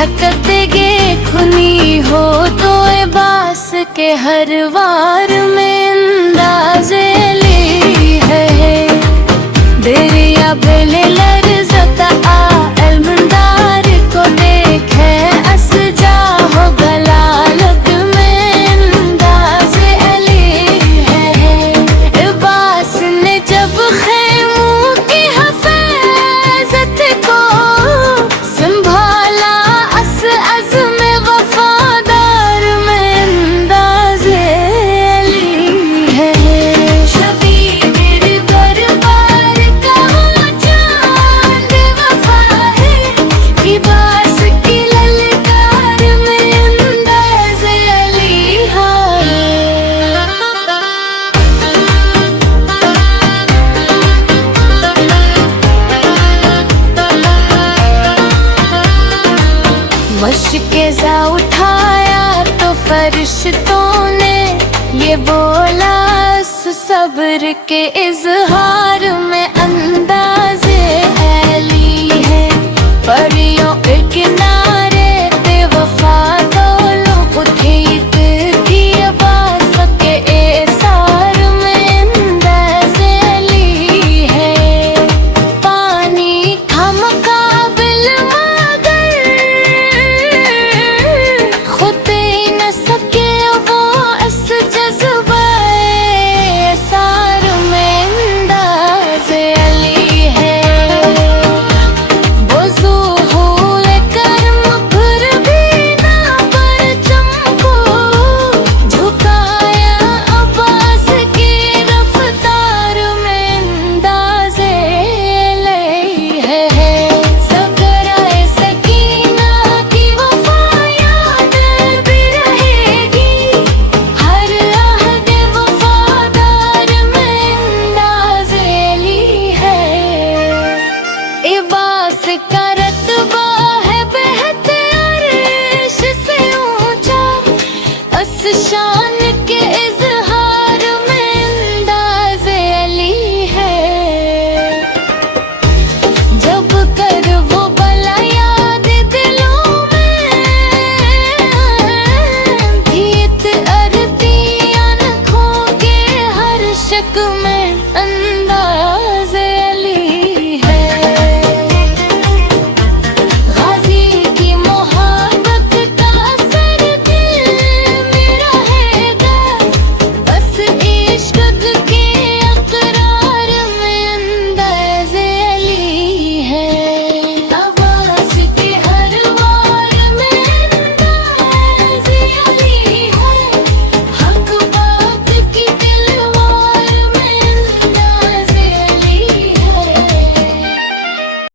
हकते गे खुनी हो तो बास के हर वार में अंदाजे ली है दरिया बेले लरज़त आ अलमंदार को देखे अस जा हो गलालत में अंदाजे ली है बास ने जब खैमों की हफाजत को संभाला अस अज़्म वफादार में अंदाज़े ली है शबीर दरबार का वो चांद वफा है कि बास की ललकार में अंदाज़े ली है। मशके जा उठाया तो फरिश्तों ने ये बोला सब्र के इजहार में अंदाज़े ऐली है परियों के किनारे बेवफा लोग उठे की आवाज़ के एसार में अंदाज़े ली है पानी था मुकाबिल मगर खुद ही न सके वो इस जज्बे सार में अंदाज़े ली है वज़ू हुए कर्म फिर भी ना परचम को झुकाया अब्बास की रफ्तार में अंदाज़े ली है ज़कराए सकीना की वफ़ा याद भी रहेगी हर अहद वफ़ादार में अंदाज़े ली है इबास का रतबा है बेहतर अर्श से ऊंचा अस शान के